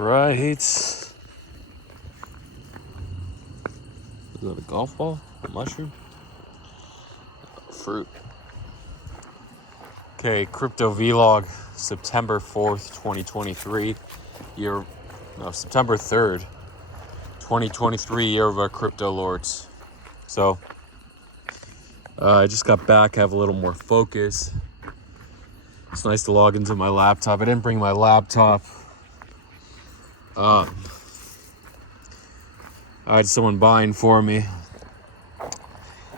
right. Is that a golf ball? A mushroom? Fruit. Okay, crypto vlog, September 4th, 2023. September 3rd, 2023, year of our crypto lords. So, I just got back, have a little more focus. It's nice to log into my laptop. I didn't bring my laptop. I had someone buying for me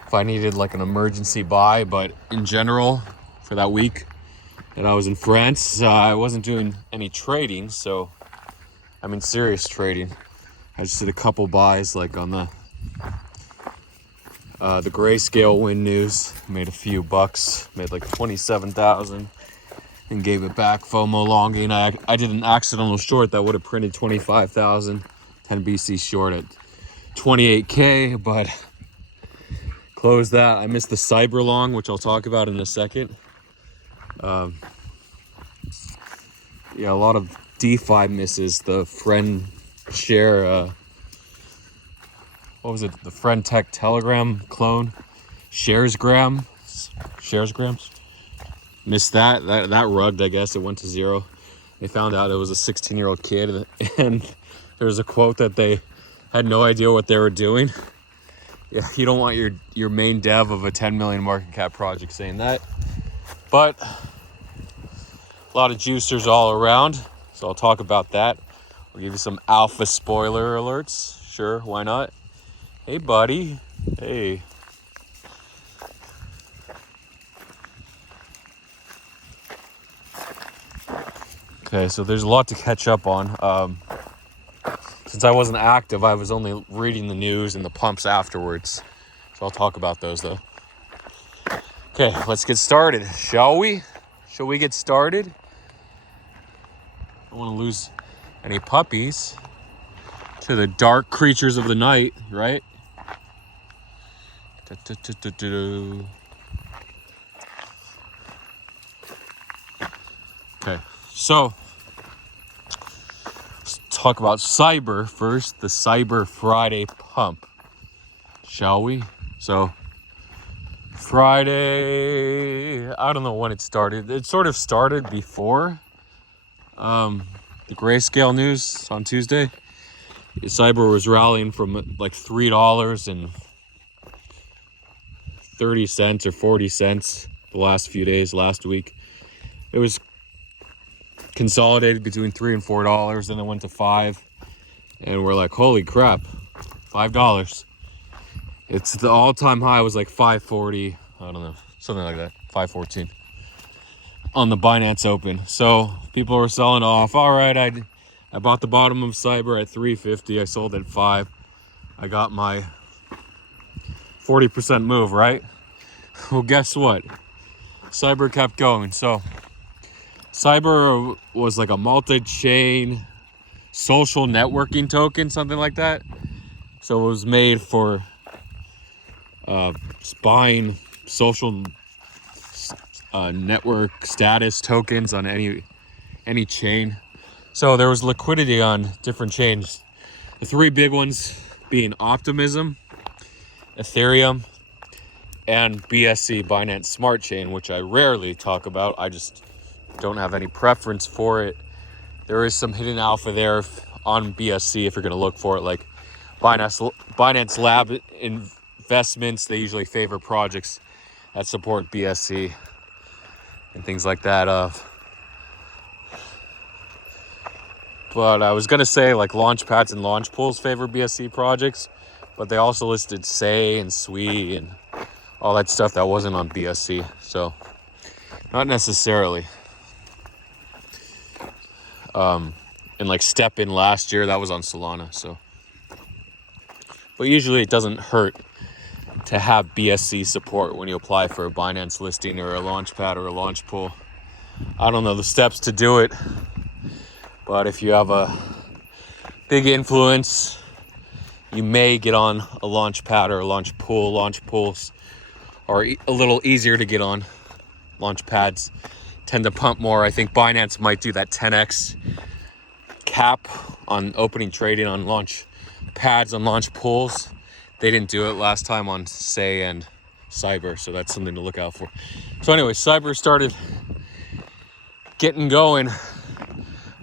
if I needed like an emergency buy, but in general, for that week that I was in France, I wasn't doing any trading, serious trading. I just did a couple buys like on the Grayscale win news, made a few bucks, made like 27,000 and gave it back FOMO longing. I did an accidental short that would have printed 25,000, 10 BC short at 28K, but closed that. I missed the cyber long, which I'll talk about in a second. A lot of DeFi misses. The friend share, what was it? The friend tech Telegram clone, Sharesgrams. Missed that rugged, I guess. It went to zero. They found out it was a 16-year-old kid, and there was a quote that they had no idea what they were doing. Yeah, you don't want your main dev of a 10 million market cap project saying that. But a lot of juicers all around, so I'll talk about that. I'll give you some alpha spoiler alerts. Sure, why not? Hey, buddy. Hey. Okay, so there's a lot to catch up on. Since I wasn't active, I was only reading the news and the pumps afterwards. So I'll talk about those, though. Okay, let's get started, shall we? Shall we get started? I don't want to lose any puppies to the dark creatures of the night, right? Okay, so let's talk about cyber first, the Cyber Friday pump, shall we? So Friday, I don't know when it started. It sort of started before the Grayscale news on Tuesday. Cyber was rallying from like $3.30 or 40 cents the last few days, last week. It was consolidated between $3 and $4, and it went to $5, and we're like, holy crap, $5. It's the all-time high was like $5.40, I don't know, something like that, $5.14 on the Binance Open. So people were selling off. All right, I bought the bottom of Cyber at $3.50. I sold at $5. I got my 40% move, right? Well, guess what? Cyber kept going. So Cyber was like a multi-chain social networking token, something like that. So it was made for buying social network status tokens on any chain. So there was liquidity on different chains. The three big ones being Optimism, Ethereum, and BSC, Binance Smart Chain, which I rarely talk about. I just don't have any preference for it. There is some hidden alpha there on BSC if you're going to look for it, like Binance Lab investments. They usually favor projects that support BSC and things like that. But I was going to say like Launchpads and launch pools favor BSC projects, but they also listed Say and Sui and all that stuff that wasn't on BSC. So not necessarily. And like Step In last year, that was on Solana. So, but usually it doesn't hurt to have BSC support when you apply for a Binance listing or a Launchpad or a launch pool. I don't know the steps to do it, but if you have a big influence, you may get on a Launchpad or a launch pool. Launch pools are a little easier to get on. Launchpads tend to pump more. I think Binance might do that 10x cap on opening trading on launch pads, on launch pools. They didn't do it last time on Say and Cyber, so that's something to look out for. So anyway, Cyber started getting going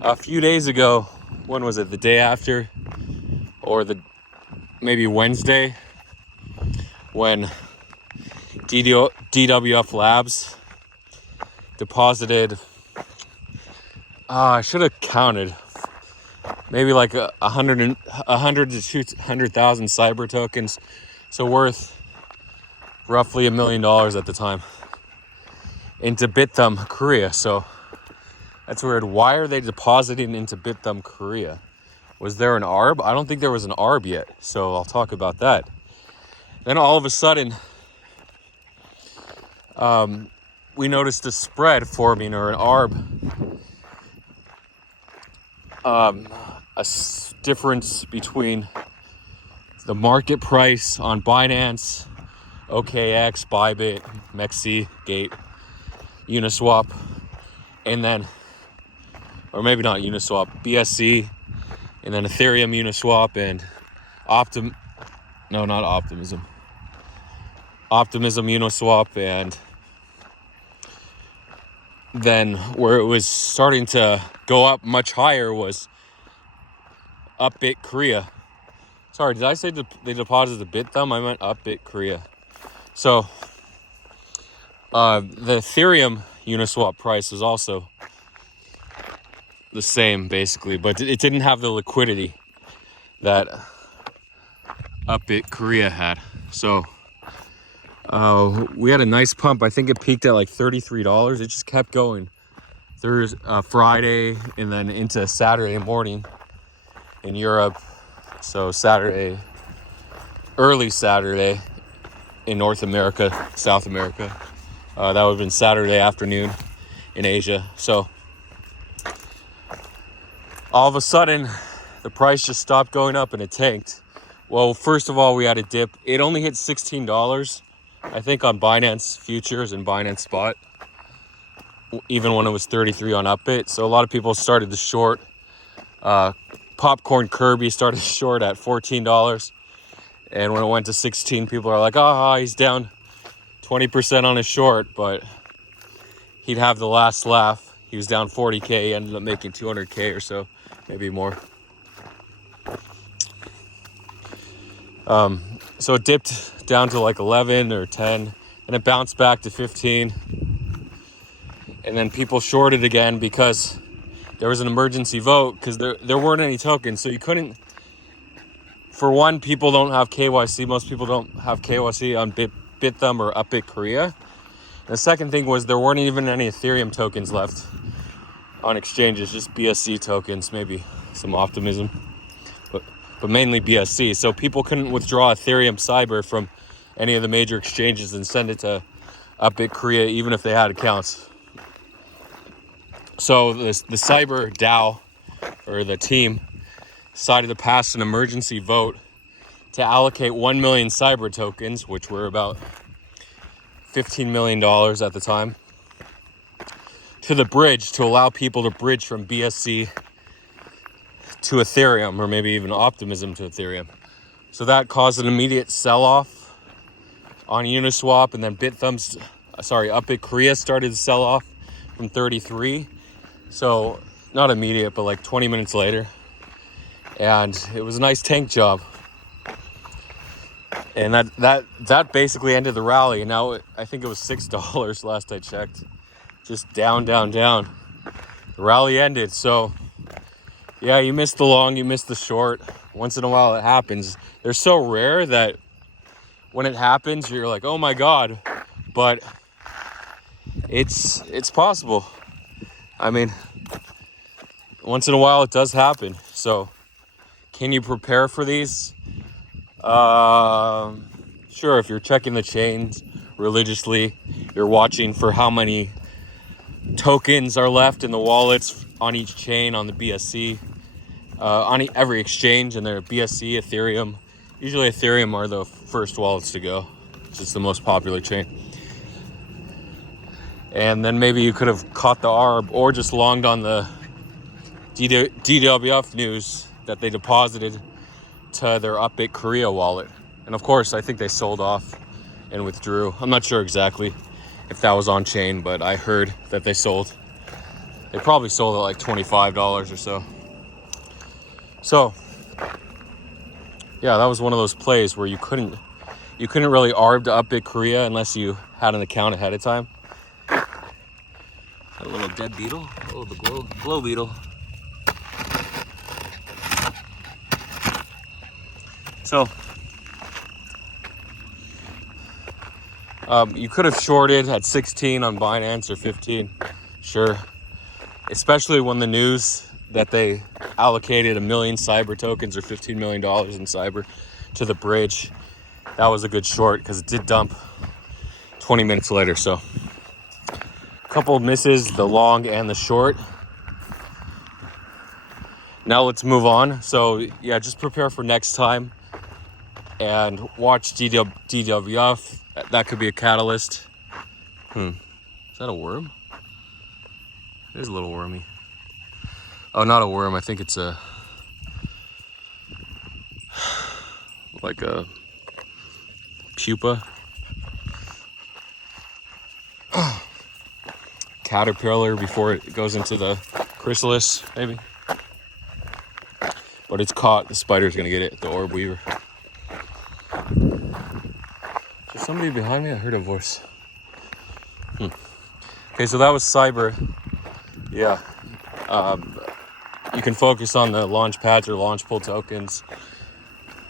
a few days ago. When was it? The day after, or maybe Wednesday, when DWF Labs deposited, I should have counted, maybe like 100 to 200,000 Cyber tokens, so worth roughly $1 million at the time, into Bithumb Korea. So that's weird. Why are they depositing into Bithumb Korea? Was there an ARB? I don't think there was an ARB yet, so I'll talk about that. Then all of a sudden, we noticed a spread forming, or an ARB, difference between the market price on Binance, OKX, Bybit, Mexi, Gate, Uniswap, and then, or maybe not Uniswap, BSC, and then Ethereum Uniswap, and Optimism Uniswap, and then where it was starting to go up much higher was Upbit Korea. Sorry, did I say they deposited Bithumb? I meant Upbit Korea. So the Ethereum Uniswap price was also the same, basically, but it didn't have the liquidity that Upbit Korea had. So we had a nice pump. I think it peaked at like $33. It just kept going Thursday, Friday, and then into Saturday morning in Europe. So early Saturday in North America, South America. That would have been Saturday afternoon in Asia. So all of a sudden, the price just stopped going up and it tanked. Well, first of all, we had a dip. It only hit $16, I think, on Binance Futures and Binance Spot, even when it was 33 on Upbit. So a lot of people started to short. Popcorn Kirby started short at $14. And when it went to 16, people are like, he's down 20% on his short, but he'd have the last laugh. He was down 40K, he ended up making 200K or so, maybe more. So it dipped down to like 11 or 10, and it bounced back to 15. And then people shorted again because there was an emergency vote, because there weren't any tokens. So you couldn't, for one, people don't have KYC. Most people don't have KYC on Bithumb or Upbit Korea. And the second thing was there weren't even any Ethereum tokens left on exchanges, just BSC tokens, maybe some Optimism, but mainly BSC. So people couldn't withdraw Ethereum Cyber from any of the major exchanges and send it to Upbit Korea, even if they had accounts. So the Cyber DAO, or the team, decided to pass an emergency vote to allocate 1 million Cyber tokens, which were about $15 million at the time, to the bridge, to allow people to bridge from BSC to Ethereum, or maybe even Optimism to Ethereum. So that caused an immediate sell-off on Uniswap, and then Upbit Korea started to sell off from 33. So not immediate, but like 20 minutes later. And it was a nice tank job. And that basically ended the rally. And now I think it was $6 last I checked. Just down, down, down. The rally ended. So yeah, you missed the long, you missed the short. Once in a while it happens. They're so rare that when it happens, you're like, oh my God. But it's possible. I mean, once in a while it does happen. So can you prepare for these? Sure, if you're checking the chains religiously, you're watching for how many tokens are left in the wallets on each chain on the BSC, on every exchange, and they're BSC, Ethereum. Usually Ethereum are the first wallets to go. It's just the most popular chain. And then maybe you could have caught the ARB or just longed on the DWF news that they deposited to their Upbit Korea wallet. And of course, I think they sold off and withdrew. I'm not sure exactly if that was on chain, but I heard that they sold. They probably sold at like $25 or so. So, yeah, that was one of those plays where you couldn't really arb to Upbit Korea unless you had an account ahead of time. A little dead beetle. Oh, the glow beetle. So, you could have shorted at 16 on Binance or 15, sure. Especially when the news that they allocated 1 million cyber tokens or $15 million in cyber to the bridge. That was a good short because it did dump 20 minutes later. So, a couple of misses, the long and the short. Now let's move on. So, yeah, just prepare for next time. And watch DWF. That could be a catalyst. Is that a worm? It is a little wormy. Oh, not a worm. I think it's like a pupa. Caterpillar before it goes into the chrysalis, maybe. But it's caught. The spider's gonna get it. The orb weaver. Is there somebody behind me? I heard a voice. Okay, so that was cyber. Yeah. You can focus on the launch pads or launch pool tokens.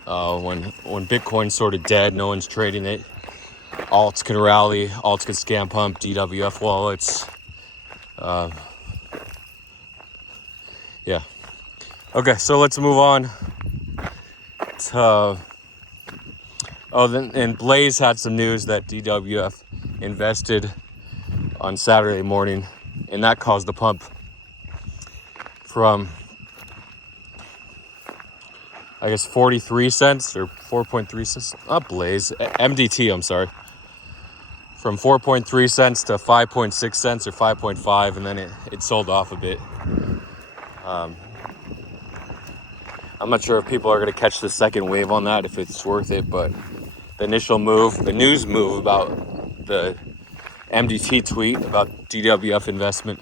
When Bitcoin's sort of dead, no one's trading it. Alts can rally. Alts can scam pump. DWF wallets. Yeah. Okay, so let's move on to... and Blaze had some news that DWF invested on Saturday morning, and that caused the pump from, I guess, 43 cents or 4.3 cents. Not Blaze, MDT, I'm sorry. From 4.3 cents to 5.6 cents or 5.5, and then it sold off a bit. I'm not sure if people are going to catch the second wave on that, if it's worth it, but the initial move, the news move about the MDT tweet about DWF investment,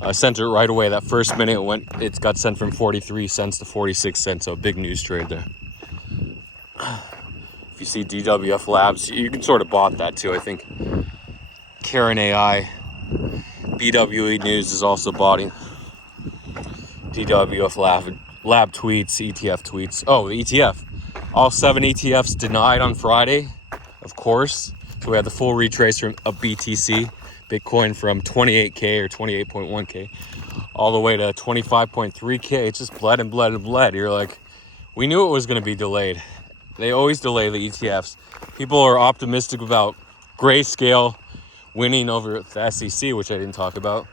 I sent it right away. That first minute it got sent from 43 cents to 46 cents, so a big news trade there. If you see DWF Labs, you can sort of bought that too. I think Karen AI, BWE News is also botting DWF Lab tweets, ETF tweets. Oh, the ETF. All 7 ETFs denied on Friday, of course. So we had the full retrace of BTC, Bitcoin, from 28K or 28.1K all the way to 25.3K. It just bled and bled and bled. You're like, we knew it was going to be delayed. They always delay the ETFs. People are optimistic about Grayscale winning over the SEC, which I didn't talk about.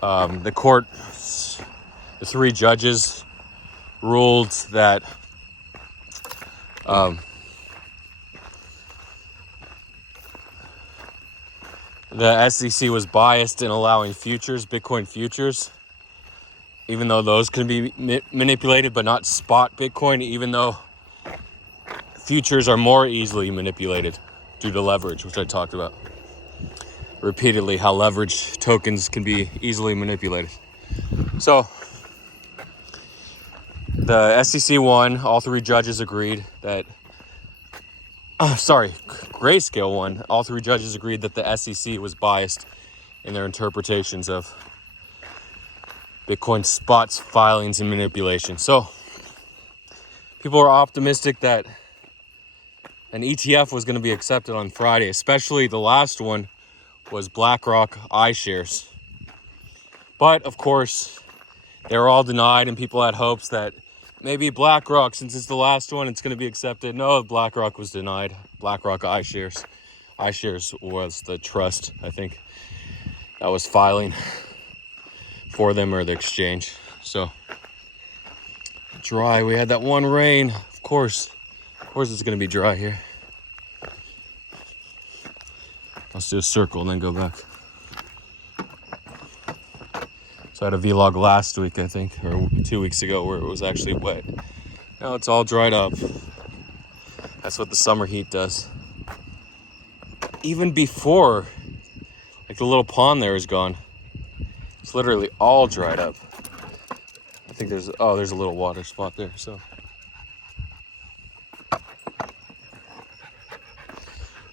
The court, the 3 judges ruled that the SEC was biased in allowing futures, Bitcoin futures, even though those can be manipulated, but not spot Bitcoin, even though futures are more easily manipulated due to leverage, which I talked about repeatedly, how leverage tokens can be easily manipulated. So the SEC won. All 3 judges agreed that Grayscale won. All 3 judges agreed that the SEC was biased in their interpretations of Bitcoin spots, filings, and manipulation. So people are optimistic that an ETF was going to be accepted on Friday, especially the last one was BlackRock iShares. But of course, they were all denied, and people had hopes that maybe BlackRock, since it's the last one, it's going to be accepted. No, BlackRock was denied. BlackRock iShares. iShares was the trust, I think, that was filing for them, or the exchange. So dry. We had that one rain. Of course it's going to be dry here. Let's do a circle and then go back. So I had a vlog last week, I think, or 2 weeks ago, where it was actually wet. Now it's all dried up. That's what the summer heat does. Even before, like the little pond there is gone. It's literally all dried up. I think there's a little water spot there, so.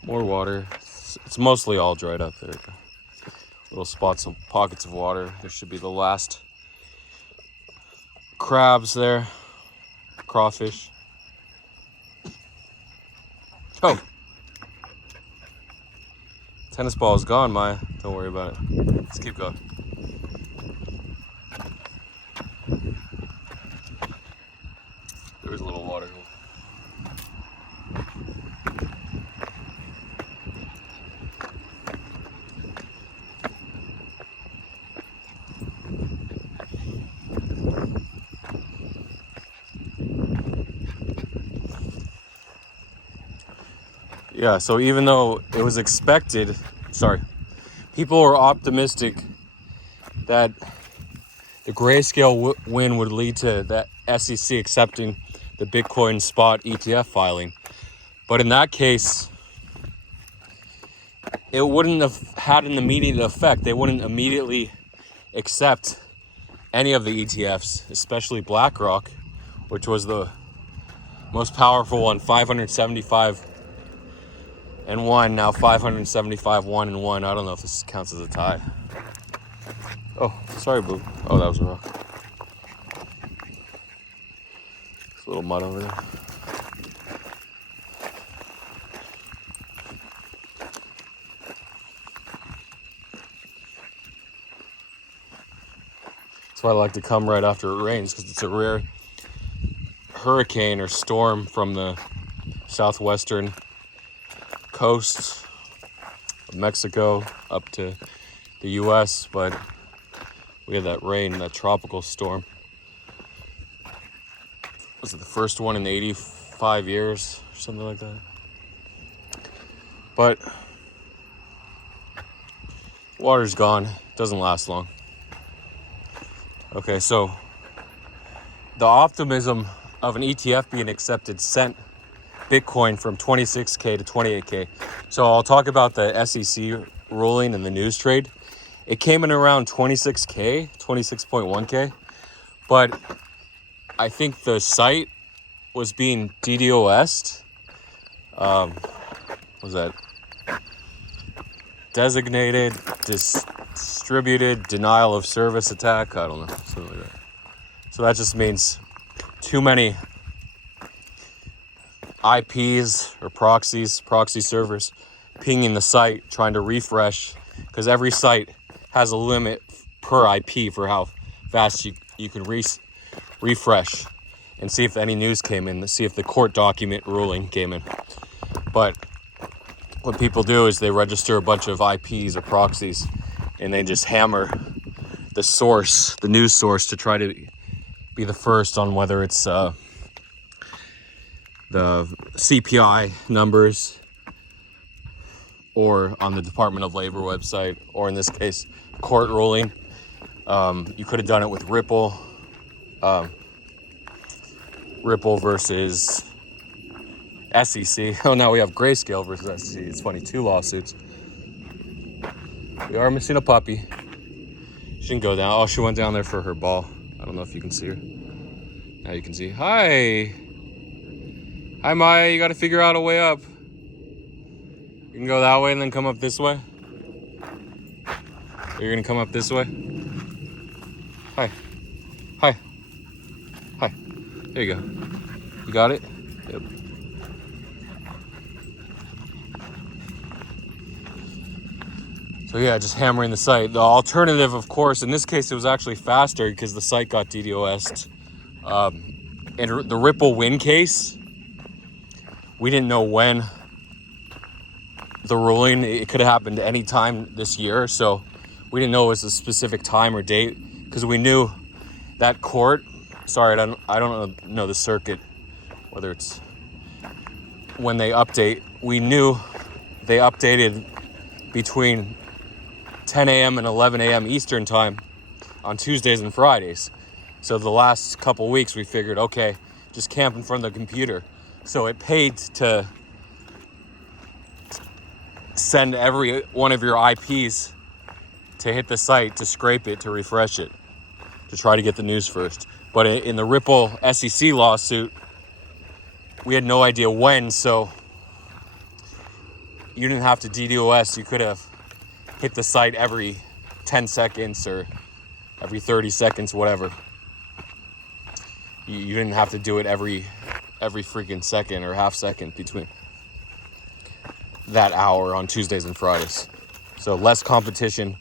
More water. It's mostly all dried up there. Little spots of pockets of water. There should be the last crabs there. Crawfish. Oh! Tennis ball is gone, Maya. Don't worry about it. Let's keep going. There's a little water hole. Yeah, so even though it was expected, people were optimistic that the grayscale win would lead to the SEC accepting the Bitcoin spot ETF filing. But in that case, it wouldn't have had an immediate effect. They wouldn't immediately accept any of the ETFs, especially BlackRock, which was the most powerful one, 575 and 1, now 575, 1 and 1. I don't know if this counts as a tie. Oh, sorry, boo. Oh, that was a rock. There's a little mud over there. That's why I like to come right after it rains, because it's a rare hurricane or storm from the southwestern coast of Mexico up to the US, but we had that rain, that tropical storm. Was it the first one in 85 years or something like that? But water's gone. It doesn't last long. Okay, so the optimism of an ETF being accepted sent Bitcoin from 26K to 28K. So I'll talk about the SEC ruling and the news trade. It came in around 26K, 26.1K, but I think the site was being DDoS'd. Was that designated, distributed, denial of service attack? I don't know, something like that. So that just means too many IPs or proxy servers pinging the site, trying to refresh, because every site has a limit per IP for how fast you can refresh and see if any news came in, see if the court document ruling came in. But what people do is they register a bunch of IPs or proxies, and they just hammer the source, the news source, to try to be the first on whether it's the CPI numbers, or on the Department of Labor website, or in this case, court ruling. You could have done it with Ripple. Ripple versus SEC. Oh, now we have Grayscale versus SEC. It's funny, 2 lawsuits. We are missing a puppy. She didn't go down. Oh, she went down there for her ball. I don't know if you can see her. Now you can see. Hi. Hi, Maya. You got to figure out a way up. You can go that way and then come up this way. Or you're going to come up this way. Hi. Hi. Hi. There you go. You got it? Yep. So yeah, just hammering the site. The alternative, of course, in this case, it was actually faster because the site got DDoS'd. And the Ripple win case, we didn't know when the ruling, it could have happened any time this year. So we didn't know it was a specific time or date, because we knew that court, sorry, I don't know the circuit, whether it's when they update. We knew they updated between 10 a.m. and 11 a.m. Eastern time on Tuesdays and Fridays. So the last couple weeks we figured, okay, just camp in front of the computer. So it paid to send every one of your IPs to hit the site, to scrape it, to refresh it, to try to get the news first. But in the Ripple SEC lawsuit, we had no idea when, so you didn't have to DDoS. You could have hit the site every 10 seconds or every 30 seconds, whatever. You didn't have to do it every freaking second or half second between that hour on Tuesdays and Fridays. So less competition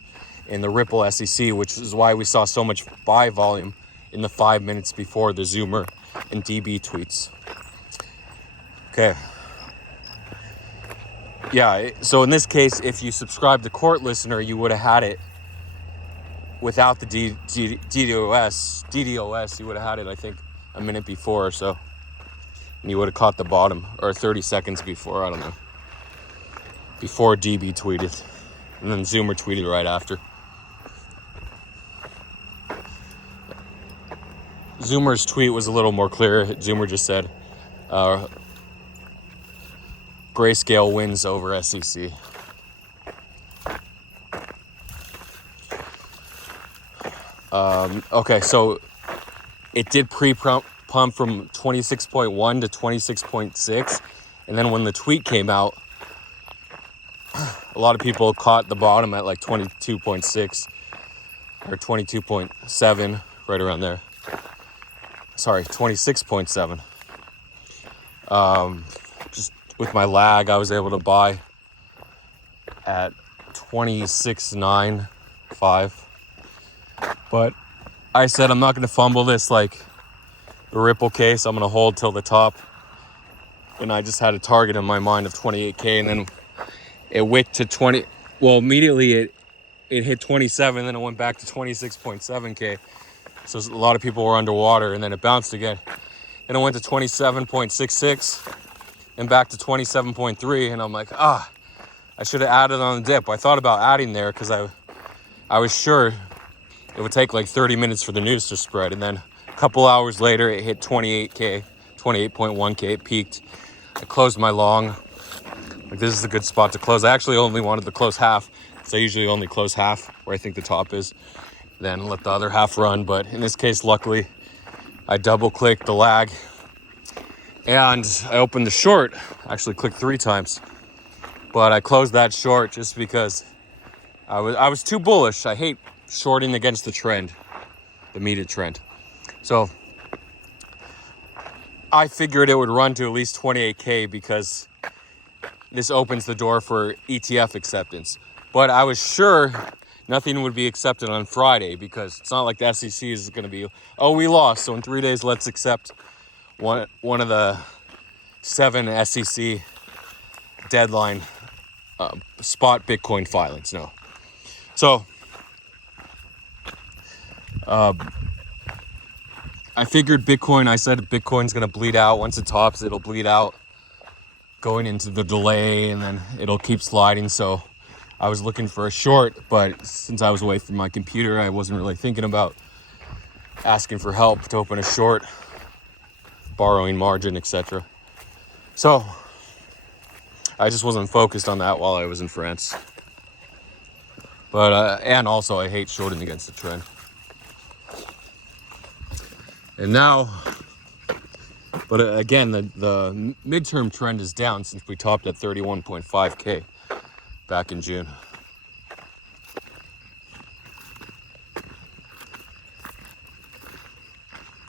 in the Ripple SEC, which is why we saw so much buy volume in the 5 minutes before the Zoomer and DB tweets. Okay. Yeah, so in this case, if you subscribe to Court Listener, you would have had it without the DDoS. You would have had it, I think, a minute before or so. And you would have caught the bottom, or 30 seconds before, I don't know. Before DB tweeted. And then Zoomer tweeted right after. Zoomer's tweet was a little more clear. Zoomer just said, Grayscale wins over SEC. Okay, so it did pre-pump from 26.1 to 26.6, and then when the tweet came out, a lot of people caught the bottom at like 22.6 or 22.7, right around there. Sorry, 26.7. Just with my lag, I was able to buy at 26.95. But I said I'm not going to fumble this like the Ripple case. I'm going to hold till the top. And I just had a target in my mind of 28K, and then it wicked to 20. Well, immediately it hit 27, then it went back to 26.7K. So a lot of people were underwater, and then it bounced again. And it went to 27.66 and back to 27.3. And I'm like, I should have added on the dip. I thought about adding there because I was sure it would take like 30 minutes for the news to spread. And then a couple hours later, it hit 28K, 28.1K. It peaked. I closed my long. Like, this is a good spot to close. I actually only wanted to close half, so I usually only close half where I think the top is, then let the other half run. But in this case, luckily, I double clicked the lag and I opened the short. Actually clicked 3 times, but I closed that short just because I was too bullish. I hate shorting against the trend, the meted trend. So I figured it would run to at least 28K because this opens the door for ETF acceptance. But I was sure nothing would be accepted on Friday because it's not like the SEC is going to be, we lost, so in 3 days let's accept one of the 7 SEC deadline spot Bitcoin filings. No. So I figured I said Bitcoin's going to bleed out. Once it tops, it'll bleed out going into the delay, and then it'll keep sliding. So I was looking for a short, but since I was away from my computer, I wasn't really thinking about asking for help to open a short, borrowing margin, etc. So I just wasn't focused on that while I was in France. But and also I hate shorting against the trend. And now, but again, the midterm trend is down since we topped at 31.5K back in June.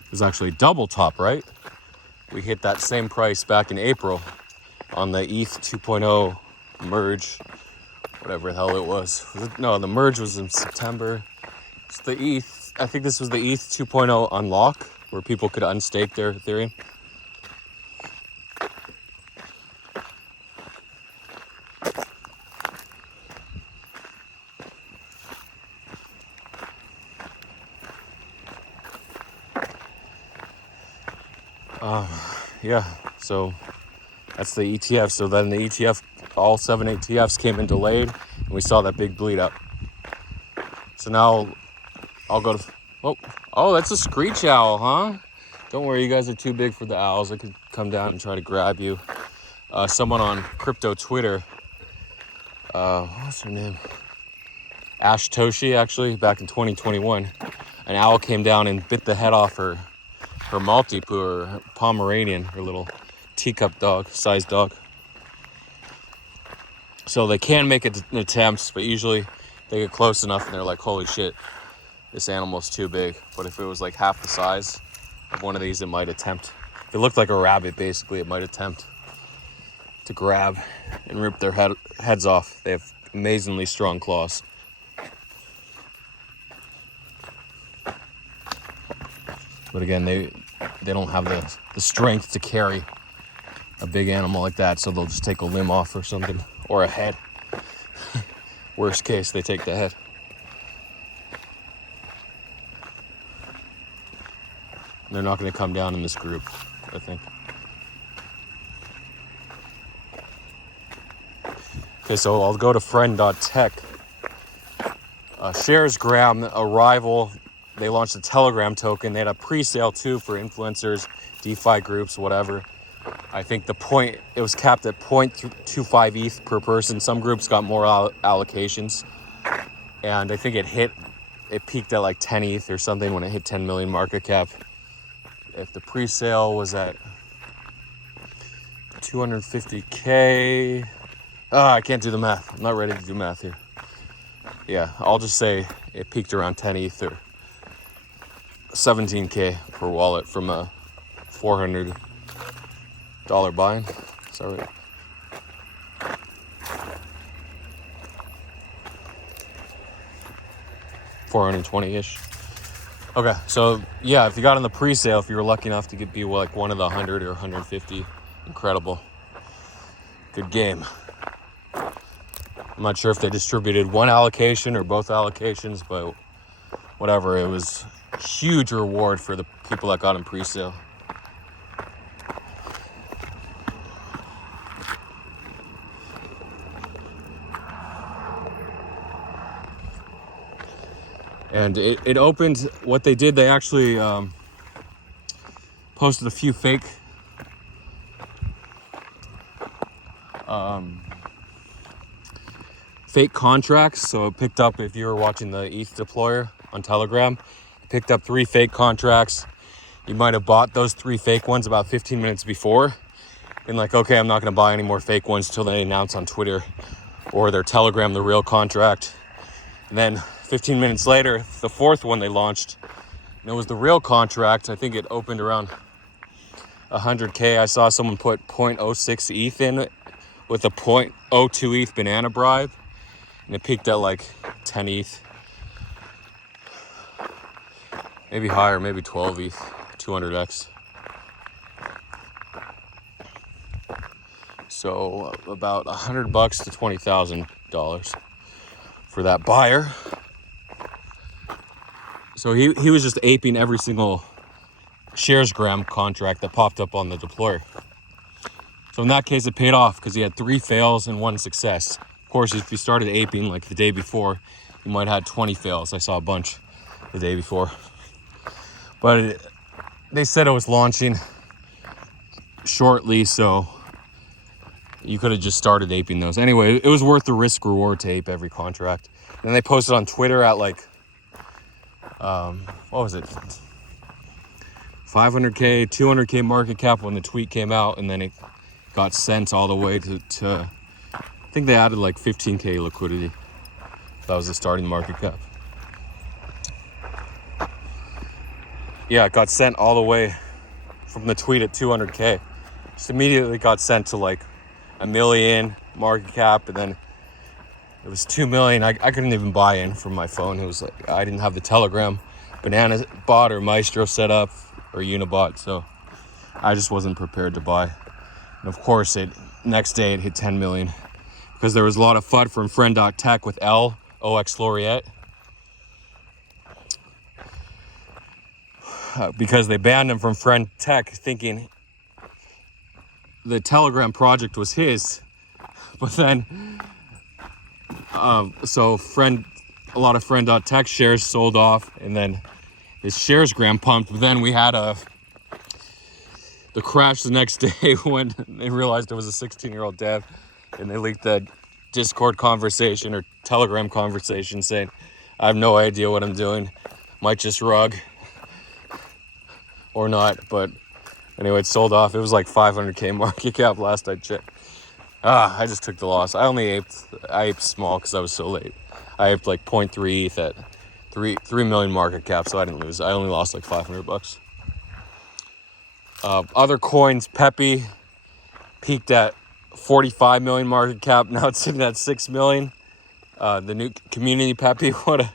It was actually double top, right? We hit that same price back in April on the ETH 2.0 merge, whatever the hell it was. No, the merge was in September. It's the ETH, I think this was the ETH 2.0 unlock, where people could unstake their Ethereum. Yeah, so that's the ETF. So then the ETF, all 7 ETFs came in delayed, and we saw that big bleed up. So now I'll go to, oh, that's a screech owl, huh? Don't worry, you guys are too big for the owls. I could come down and try to grab you. Someone on crypto Twitter, what's her name? Ash Toshi, actually, back in 2021, an owl came down and bit the head off her Maltipoo, or her Pomeranian, her little teacup dog, size dog. So they can make an attempt, but usually they get close enough and they're like, holy shit, this animal's too big. But if it was like half the size of one of these, it might attempt. If it looked like a rabbit, basically, it might attempt to grab and rip their heads off. They have amazingly strong claws. But again, they don't have the strength to carry a big animal like that, so they'll just take a limb off or something, or a head. Worst case, they take the head. They're not going to come down in this group, I think. Okay, so I'll go to friend.tech. Sharesgram, a rival, they launched a Telegram token. They had a pre-sale too for influencers, DeFi groups, whatever. I think it was capped at 0.25 ETH per person. Some groups got more allocations. And I think it peaked at like 10 ETH or something when it hit 10 million market cap. If the pre-sale was at 250K, I can't do the math. I'm not ready to do math here. Yeah, I'll just say it peaked around 10 ETH or 17K per wallet from a $400 buy-in. Is that right? $420-ish. Okay, so yeah, if you got on the pre-sale, if you were lucky enough to be like one of the 100 or 150, incredible. Good game. I'm not sure if they distributed one allocation or both allocations, but whatever, it was a huge reward for the people that got in pre-sale. And it opened, what they did, they actually posted a few fake contracts. So it picked up, if you were watching the ETH deployer on Telegram, it picked up 3 fake contracts. You might have bought those 3 fake ones about 15 minutes before. And like, okay, I'm not going to buy any more fake ones until they announce on Twitter or their Telegram the real contract. And then 15 minutes later, the 4th one they launched, and it was the real contract. I think it opened around 100K. I saw someone put 0.06 ETH in it with a 0.02 ETH banana bribe, and it peaked at like 10 ETH. Maybe higher, maybe 12 ETH, 200x. So about $100 to $20,000 for that buyer. So he was just aping every single Sharesgram contract that popped up on the deployer. So in that case, it paid off because he had 3 fails and 1 success. Of course, if you started aping like the day before, you might have had 20 fails. I saw a bunch the day before. But they said it was launching shortly, so you could have just started aping those. Anyway, it was worth the risk reward to ape every contract. And then they posted on Twitter at like, what was it? 500K, 200K market cap when the tweet came out, and then it got sent all the way to I think they added like 15K liquidity. That was the starting market cap. Yeah, it got sent all the way from the tweet at 200K. Just immediately got sent to like 1 million market cap, and then it was 2 million. I couldn't even buy in from my phone. It was like, I didn't have the Telegram Banana bot or Maestro set up or Unibot, so I just wasn't prepared to buy. And of course, next day it hit 10 million because there was a lot of FUD from friend.tech with OX Laureate. Because they banned him from Friend Tech, thinking the Telegram project was his. But then, so Friend a lot of friend.tech shares sold off, and then his shares gram pumped. But then we had the crash the next day when they realized it was a 16-year-old dev, and they leaked that Discord conversation or Telegram conversation saying, I have no idea what I'm doing, might just rug or not. But anyway, it sold off. It was like 500k market cap last I checked. I just took the loss. I aped small because I was so late. I aped like 0.3 ETH at 3 million market cap, so I didn't lose. I only lost like $500. Other coins, Pepe peaked at 45 million market cap. Now it's sitting at 6 million. The new community Pepe, what a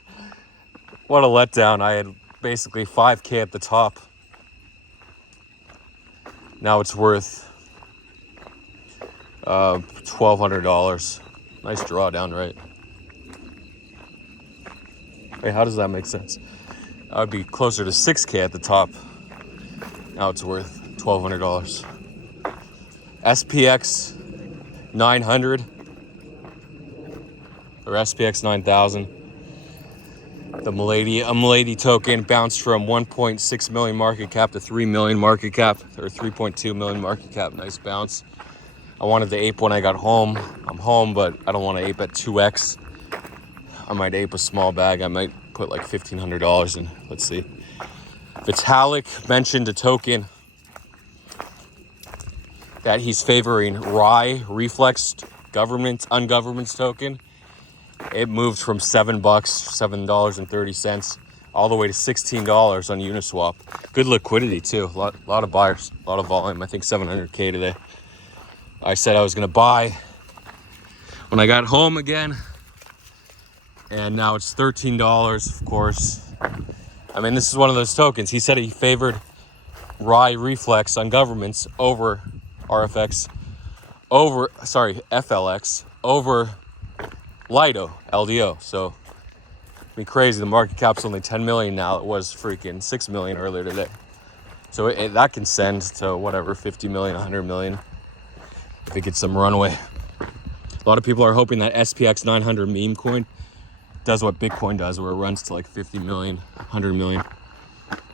letdown. I had basically 5k at the top. Now it's worth $1,200. Nice drawdown, right? Wait, how does that make sense? I would be closer to 6k at the top. Now it's worth $1,200. SPX 900 or SPX 9000. The Milady token bounced from 1.6 million market cap to 3 million market cap, or 3.2 million market cap. Nice bounce. I wanted to ape when I got home. I'm home, but I don't want to ape at 2x. I might ape a small bag. I might put like $1,500 in. Let's see. Vitalik mentioned a token that he's favoring RAI, Reflex ungovernment token. It moved from $7.30, all the way to $16 on Uniswap. Good liquidity too. A lot of buyers, a lot of volume. I think 700k today. I said I was gonna buy when I got home again, and now it's $13, of course. I mean, this is one of those tokens. He said he favored RAI Reflex on governments over FLX over Lido, LDO. So, it'd be crazy. The market cap's only 10 million now. It was freaking 6 million earlier today. So that can send to whatever, 50 million, 100 million, if it gets some runway. A lot of people are hoping that SPX 900 meme coin does what Bitcoin does, where it runs to like 50 million, 100 million,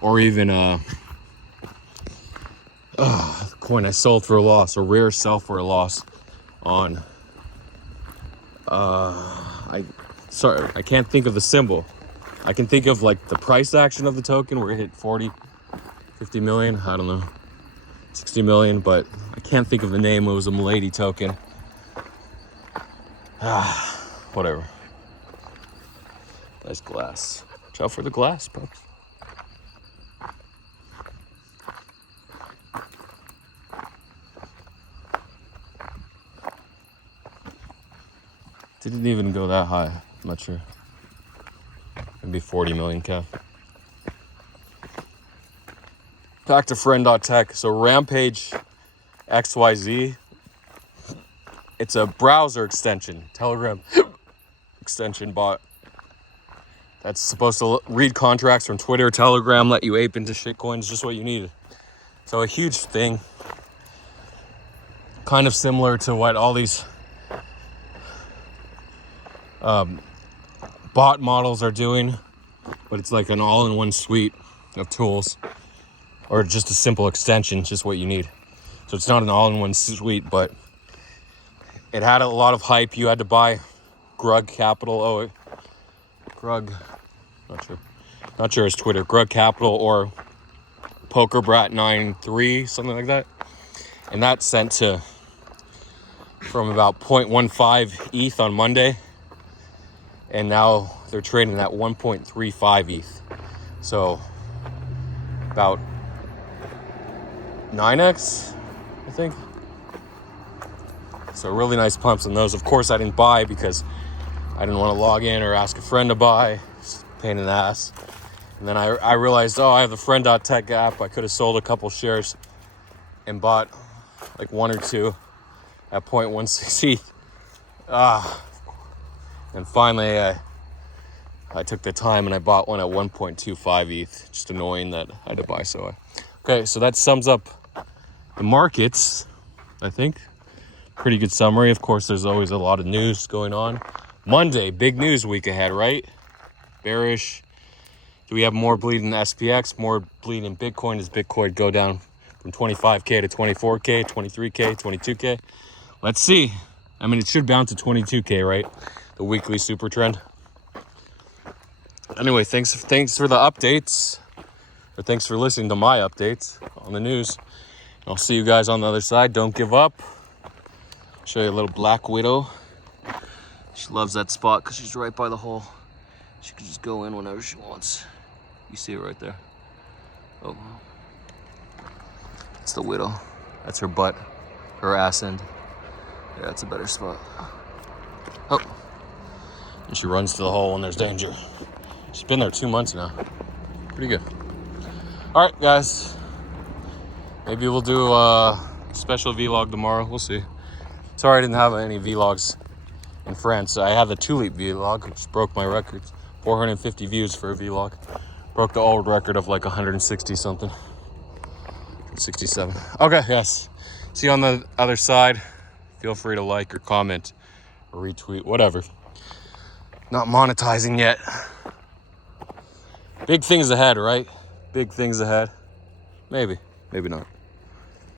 or even coin I sold for a loss, or rare sell for a loss on I can't think of the symbol. I can think of like the price action of the token where it hit 40, 50 million, I don't know, 60 million, but I can't think of the name. It was a Milady token. Whatever. Nice glass. Watch out for the glass, pups. Didn't even go that high. I'm not sure. Maybe 40 million cap. Back to friend.tech. So Rampage XYZ. It's a browser extension, Telegram extension bot. That's supposed to read contracts from Twitter, Telegram, let you ape into shitcoins, just what you needed. So a huge thing. Kind of similar to what all these bot models are doing, but it's like an all-in-one suite of tools, or just a simple extension, just what you need. So it's not an all-in-one suite, but it had a lot of hype. You had to buy Grug Capital. Grug, not sure it's Twitter. Grug Capital or PokerBrat93, something like that. And that sent to from about 0.15 ETH on Monday, and now they're trading at 1.35 ETH. So about 9x, I think. So really nice pumps on those. Of course, I didn't buy because I didn't want to log in or ask a friend to buy. It's a pain in the ass. And then I realized, I have the friend.tech app. I could have sold a couple shares and bought like one or two at 0.16 ETH. And finally, I took the time and I bought one at 1.25 ETH. Just annoying that I had to buy okay, so that sums up the markets, I think. Pretty good summary. Of course, there's always a lot of news going on. Monday, big news week ahead, right? bearish? Do we have more bleed in SPX, more bleed in Bitcoin? Does Bitcoin go down from 25K to 24K, 23K, 22K? Let's see. I mean, it should bounce to 22K, right? The weekly super trend. Anyway, thanks for the updates. Or thanks for listening to my updates on the news. I'll see you guys on the other side. Don't give up. I'll show you a little black widow. She loves that spot because she's right by the hole. She can just go in whenever she wants. You see it right there. Oh, it's the widow. That's her butt, her ass end. Yeah, that's a better spot. Oh, and she runs to the hole when there's danger. She's been there 2 months now. Pretty good. All right, guys. Maybe we'll do a special vlog tomorrow. We'll see. Sorry I didn't have any vlogs in France. I have the Tulip vlog, which broke my record. 450 views for a vlog. Broke the old record of like 160 something. 67. Okay, yes. See you on the other side. Feel free to like or comment or retweet, whatever. Not monetizing yet. Big things ahead, right? Big things ahead. Maybe, maybe not.